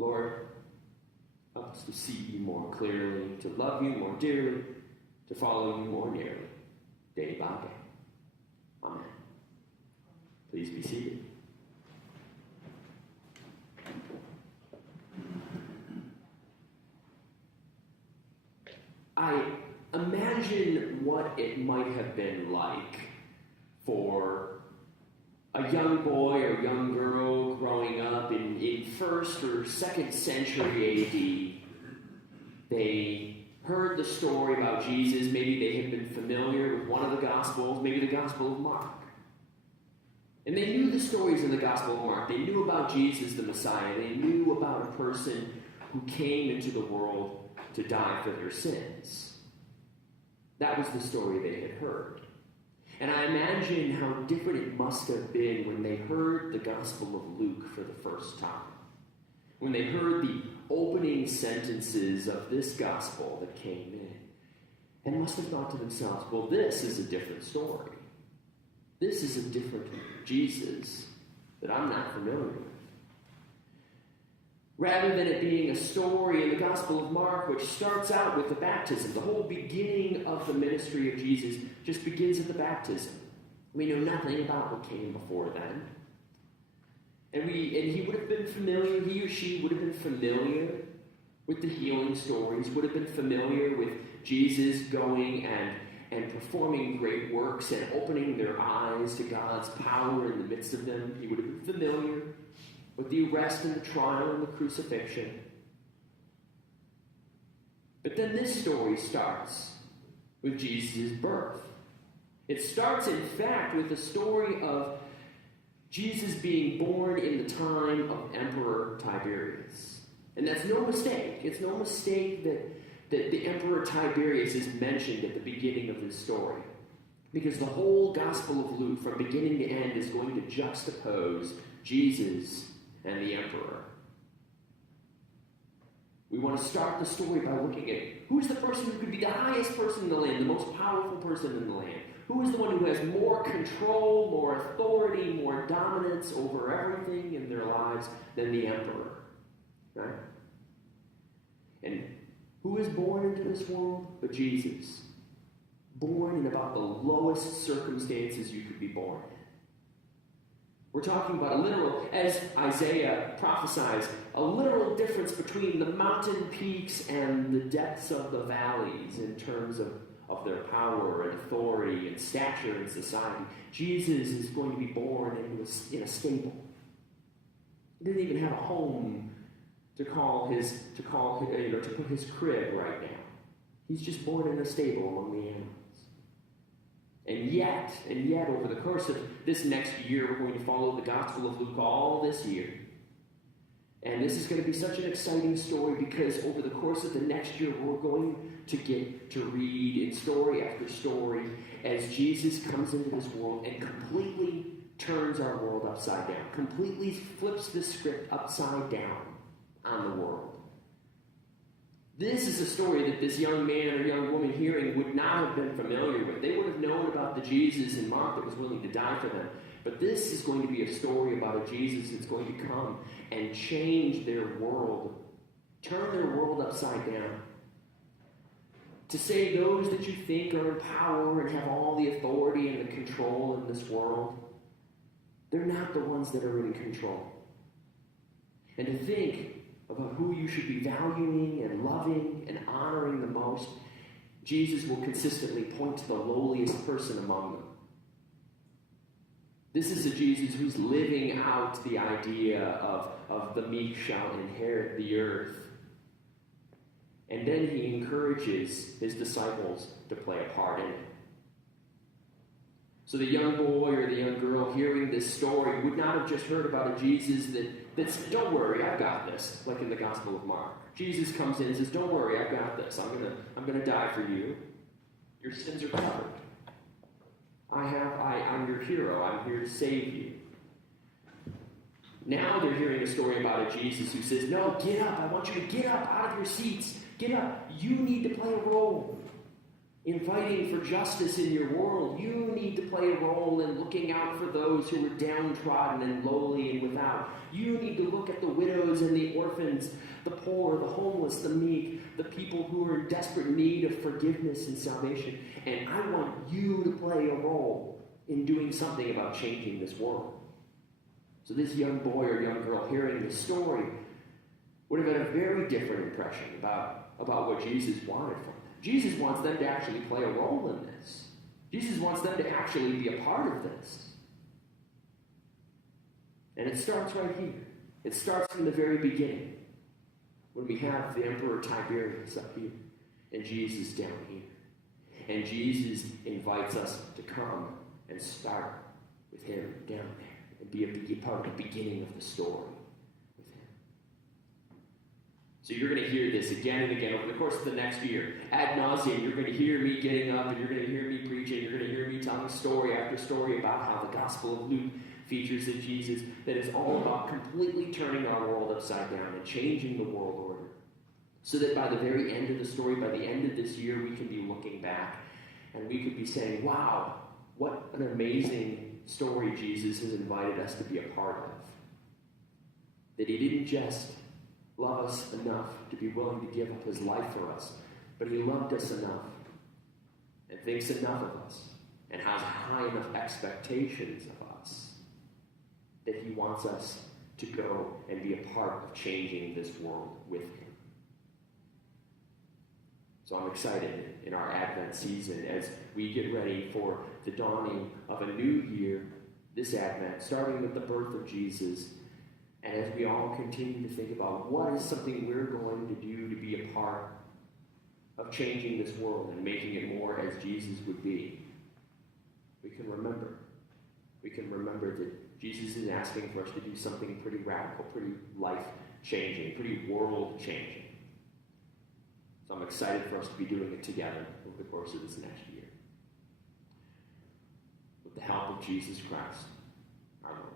Lord, help us to see you more clearly, to love you more dearly, to follow you more nearly, day by day. Amen. Please be seated. I imagine what it might have been like for a young boy or young girl growing up in 1st or 2nd century A.D. They heard the story about Jesus. Maybe they had been familiar with one of the Gospels, maybe the Gospel of Mark. And they knew the stories in the Gospel of Mark. They knew about Jesus the Messiah. They knew about a person who came into the world to die for their sins. That was the story they had heard. And I imagine how different it must have been when they heard the Gospel of Luke for the first time. When they heard the opening sentences of this Gospel that came in. And must have thought to themselves, well, this is a different story. This is a different Jesus that I'm not familiar with. Rather than it being a story in the Gospel of Mark, which starts out with the baptism, the whole beginning of the ministry of Jesus just begins at the baptism. We know nothing about what came before then. And he would have been familiar, he or she would have been familiar with the healing stories, would have been familiar with Jesus going and performing great works and opening their eyes to God's power in the midst of them. He would have been familiar with the arrest and the trial and the crucifixion. But then this story starts with Jesus' birth. It starts, in fact, with the story of Jesus being born in the time of Emperor Tiberius. And that's no mistake. It's no mistake that the Emperor Tiberius is mentioned at the beginning of this story. Because the whole Gospel of Luke, from beginning to end, is going to juxtapose Jesus and the emperor. We want to start the story by looking at who's the person who could be the highest person in the land, the most powerful person in the land. Who is the one who has more control, more authority, more dominance over everything in their lives than the emperor? Right? And who is born into this world but Jesus? Born in about the lowest circumstances you could be born in. We're talking about a literal, as Isaiah prophesies, a literal difference between the mountain peaks and the depths of the valleys in terms of their power and authority and stature in society. Jesus is going to be born in a stable. He didn't even have a home to put his crib right now. He's just born in a stable among the animals. And yet, over the course of this next year, we're going to follow the Gospel of Luke all this year. And this is going to be such an exciting story because over the course of the next year, we're going to get to read in story after story as Jesus comes into this world and completely turns our world upside down, completely flips the script upside down on the world. This is a story that this young man or young woman hearing would not have been familiar with. They would have known about the Jesus in Mark that was willing to die for them. But this is going to be a story about a Jesus that's going to come and change their world, turn their world upside down. To say those that you think are in power and have all the authority and the control in this world, they're not the ones that are in control. And to think about who you should be valuing and loving and honoring the most, Jesus will consistently point to the lowliest person among them. This is a Jesus who's living out the idea of the meek shall inherit the earth. And then he encourages his disciples to play a part in it. So the young boy or the young girl hearing this story would not have just heard about a Jesus that said, don't worry, I've got this, like in the Gospel of Mark. Jesus comes in and says, don't worry, I've got this. I'm gonna die for you. Your sins are covered. I'm your hero. I'm here to save you. Now they're hearing a story about a Jesus who says, no, get up. I want you to get up out of your seats. Get up. You need to play a role. inviting for justice in your world. You need to play a role in looking out for those who are downtrodden and lowly and without. You need to look at the widows and the orphans, the poor, the homeless, the meek, the people who are in desperate need of forgiveness and salvation. And I want you to play a role in doing something about changing this world. So this young boy or young girl hearing this story would have had a very different impression about what Jesus wanted from them. Jesus wants them to actually play a role in this. Jesus wants them to actually be a part of this. And it starts right here. It starts from the very beginning, when we have the Emperor Tiberius up here and Jesus down here. And Jesus invites us to come and start with him down there and be a part of the beginning of the story with him. So you're going to hear this again and again over the course of the next year. Ad nauseum, you're going to hear me getting up and you're going to hear me preaching. You're going to hear me telling story after story about how the Gospel of Luke features in Jesus that is all about completely turning our world upside down and changing the world order. So that by the very end of the story, by the end of this year, we can be looking back and we could be saying, wow, what an amazing story Jesus has invited us to be a part of. That he didn't just love us enough to be willing to give up his life for us, but he loved us enough and thinks enough of us and has high enough expectations of us that he wants us to go and be a part of changing this world with him. So I'm excited in our Advent season as we get ready for the dawning of a new year, this Advent, starting with the birth of Jesus, and as we all continue to think about what is something we're going to do to be a part of changing this world and making it more as Jesus would be, we can remember that Jesus is asking for us to do something pretty radical, pretty life-changing, pretty world-changing. So I'm excited for us to be doing it together over the course of this next year. With the help of Jesus Christ, our Lord.